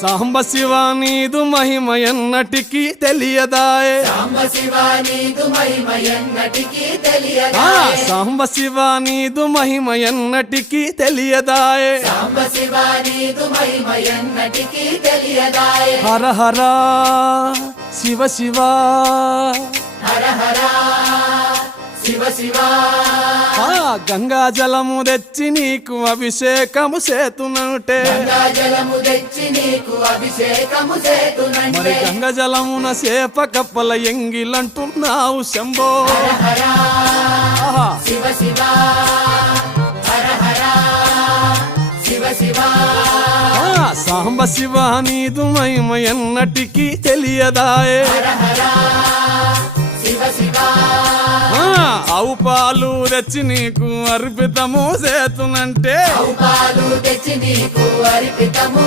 సాంబ శివ నీదు మహిమ ఎన్నటికీ తెలియదాయే సాంబ శివ నీదు మహిమ ఎన్నటికీ తెలియదాయే సాంబ శివ నీదు మహిమ ఎన్నటికీ తెలియదాయే సాంబ శివ నీదు మహిమ ఎన్నటికీ తెలియదాయే హర హర శివ శివ హర హర శివ శివ గంగా జలము తెచ్చి నీకు అభిషేకము చేతునంటే గంగా జలము తెచ్చి నీకు అభిషేకము మరి చేతునంటే గంగ జలమున సేప కప్పల ఎంగిలంటున్నావు శంభో హర ఆహా. శివ శివ హర హర శివ శివ సాంబ శివ నీదు మహిమ ఎన్నటికీ తెలియదాయే హర హర శివ శివ ఆవు పాలు తెచ్చి నీకు అర్పితము చేతునంటే పాలు తెచ్చి నీకు అర్పితము